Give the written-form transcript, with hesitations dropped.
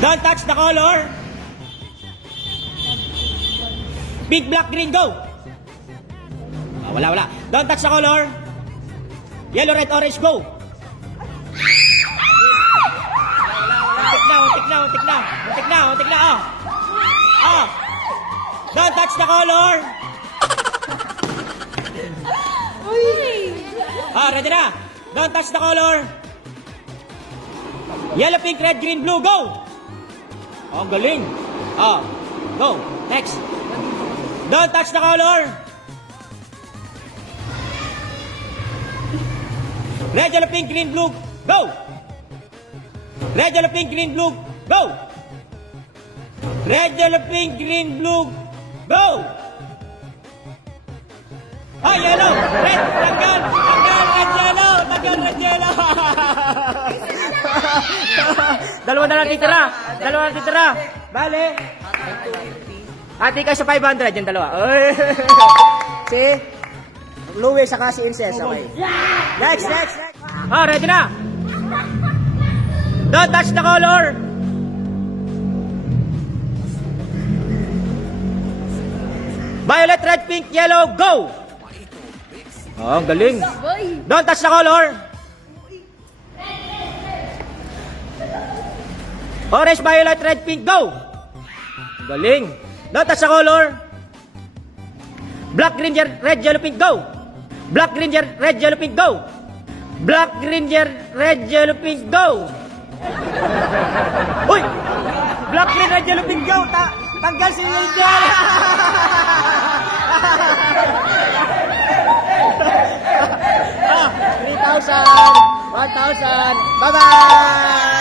Don't touch the color. Pink, black, green, go. Wala. Don't touch the color. Yellow, red, orange, go. Untik na. Don't touch the color. Ready na. Don't touch the color. Yellow, pink, red, green, blue, go. Galing. Go. Next. Don't touch the color. Red, yellow, pink, green, blue, go. Red, yellow, pink, green, blue, go. Red, yellow, pink, green, blue, go. Yellow, red, tanggal, red, yellow. Dalawa na lang titira. Bale. Ati ka sa 500, yung dalawa. Si Louie saka si Inces, okay. Next. Ready na. Don't touch the color. Violet, red, pink, yellow, go. Ang galing. Don't touch the color. Orange, violet, red, pink, go. Galing. Don't touch the color. Black, green, red, yellow, pink, go. Black, green, red, yellow, pink, go. Black, green, red, yellow, pink, go. Uy! Black, green, red, yellow, pink, go. Tanggal si Angel. 3,000, 1,000. Bye-bye!